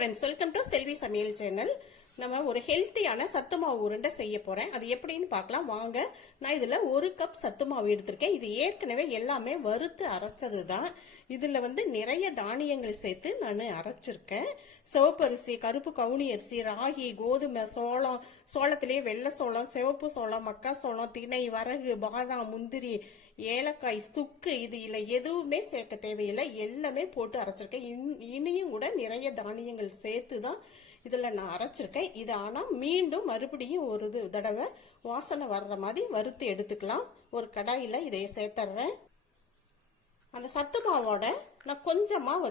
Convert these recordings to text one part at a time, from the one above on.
Friends, welcome to செல்வி சமையல் channel. நம்ம ஒரு ஹெல்த்தியான சத்து மாவு உருண்டை செய்ய போறேன். அது எப்படின்னு பார்க்கலாம் வாங்க. நான் இதுல 1 கப் சத்து மாவு எடுத்திருக்கேன். இது ஏற்கனவே எல்லாமே வறுத்து அரைச்சது தான். இதுல நிறைய தானியங்கள் சேர்த்து நான் அரைச்சிருக்கேன். சிவப்பரிசி, கருப்பு கவுனி அரிசி, ராகி, கோதுமை, சோளம், சோளத்திலேயே வெள்ளை சோளம், சிவப்பு சோளம், மக்கா சோளம், திணை, வரகு, பாதாம், முந்திரி, ஏலக்காய், சுக்கு, இது இல்லை எதுவுமே சேர்க்க தேவையில்லை. எல்லாமே போட்டு அரைச்சிருக்கேன். இனியும் கூட நிறைய தானியங்கள் சேர்த்து தான் இதில் நான் அரைச்சிருக்கேன். இது ஆனால் மீண்டும் மறுபடியும் ஒரு தடவை வாசனை வர்ற மாதிரி வறுத்து எடுத்துக்கலாம். ஒரு கடாயில் இதை சேர்த்துறேன். அந்த சத்து மாவோட நான் கொஞ்சமாக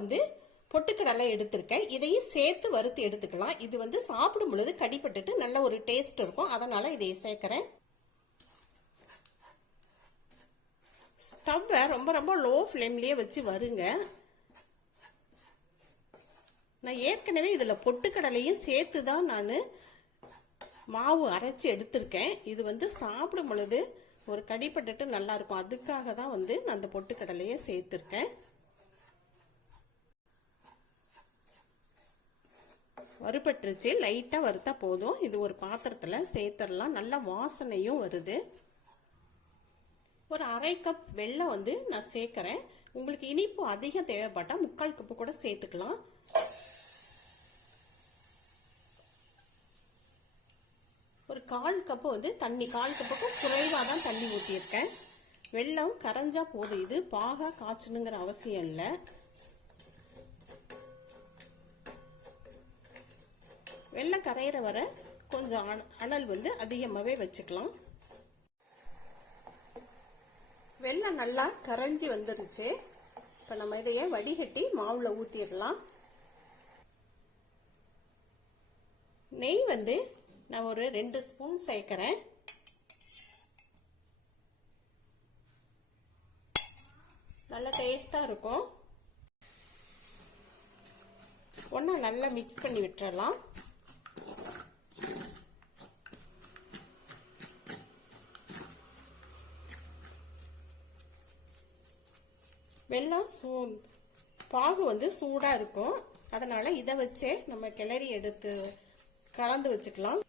பொட்டுக்கடலை எடுத்திருக்கேன். இதையும் சேர்த்து வறுத்து எடுத்துக்கலாம். இது சாப்பிடும் பொழுது கடிப்பட்டுட்டு நல்ல ஒரு டேஸ்ட் இருக்கும். அதனால் இதை சேர்க்குறேன். ஸ்டவ்வை ரொம்ப ரொம்ப லோ ஃப்ளேம்லேயே வச்சு வருங்க. நான் ஏற்கனவே இதில் பொட்டுக்கடலையும் சேர்த்து தான் நான் மாவு அரைச்சி எடுத்திருக்கேன். இது சாப்பிடும் பொழுது ஒரு கடிப்பட்டுட்டு நல்லாயிருக்கும். அதுக்காக தான் நான் அந்த பொட்டுக்கடலையை சேர்த்துருக்கேன். வறுபட்டுருச்சு. லைட்டாக வறுத்தா போதும். இது ஒரு பாத்திரத்தில் சேர்த்துடலாம். நல்ல வாசனையும் வருது. ஒரு 1/2 கப் வெல்லம் நான் சேர்க்குறேன். உங்களுக்கு இனிப்பு அதிகம் தேவைப்பட்டால் 3/4 கப்பு கூட சேர்த்துக்கலாம். ஒரு 1/4 கப்பு தண்ணி, 1/4 கப்புக்கும் குறைவாக தான் தண்ணி ஊற்றியிருக்கேன். வெல்லம் கரைஞ்சா போதும். இது பாகா காய்ச்சணுங்கிற அவசியம் இல்லை. வெல்லம் கரையிற வரை கொஞ்சம் அனல் அதிகமாகவே வச்சுக்கலாம். வெல்லம் நல்லா கரைஞ்சி வந்துருச்சு. இப்போ நம்ம இதையே வடிகட்டி மாவுல ஊற்றிடலாம். நெய் நான் ஒரு 2 ஸ்பூன் சேர்க்கிறேன். நல்லா டேஸ்டா இருக்கும். ஒன்றா நல்லா மிக்ஸ் பண்ணி விட்டுறலாம். வெல்லம் பாகு சூடாக இருக்கும். அதனால் இதை வச்சே நம்ம கிளறி எடுத்து கலந்து வச்சுக்கலாம்.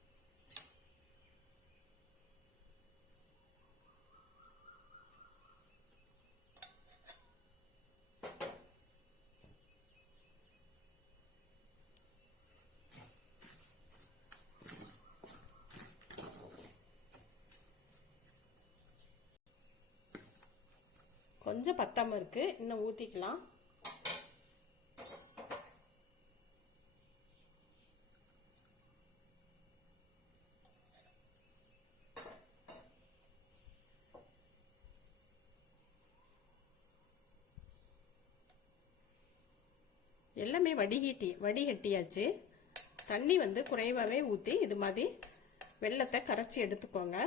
கொஞ்சம் பத்தாம இருக்கு, இன்னும் ஊத்திக்கலாம். எல்லாமே வடிகட்டியாச்சு. தண்ணி குறைவாகவே ஊற்றி இது மாதிரி வெல்லத்தை கரைச்சி எடுத்துக்கோங்க.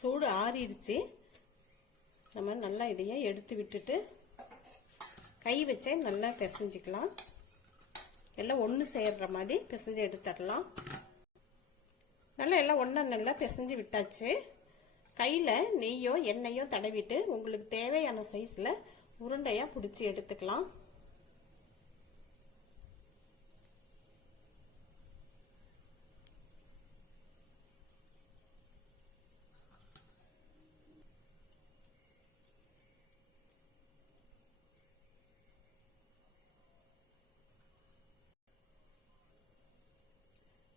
சூடு ஆறிடுச்சு. நம்ம நல்லா இதையே எடுத்து விட்டுட்டு கை வச்சே நல்லா பிசைஞ்சிக்கலாம். எல்லாம் ஒன்று சேர்ற மாதிரி பிசைஞ்சு எடுத்துடலாம். எல்லாம் ஒன்றா நல்லா பிசைஞ்சு விட்டாச்சு. கையில் நெய்யோ எண்ணெயோ தடவிட்டு உங்களுக்கு தேவையான சைஸில் உருண்டையாக பிடிச்சி எடுத்துக்கலாம்.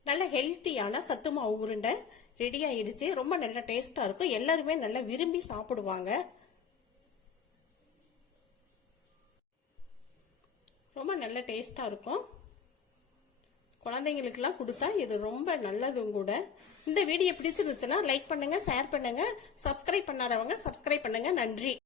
நல்ல ஹெல்த்தியான சத்து மாவு உருண்டை ரெடி ஆயிடுச்சு. ரொம்ப நல்ல டேஸ்டா இருக்கும். எல்லாருமே நல்லா விரும்பி சாப்பிடுவாங்க. ரொம்ப நல்ல டேஸ்டா இருக்கும். குழந்தைங்களுக்கெல்லாம் கொடுத்தா இது ரொம்ப நல்லதும் கூட. இந்த வீடியோ பிடிச்சிருந்துச்சுன்னா லைக் பண்ணுங்க, ஷேர் பண்ணுங்க, சப்ஸ்கிரைப் பண்ணாதவங்க சப்ஸ்கிரைப் பண்ணுங்க. நன்றி.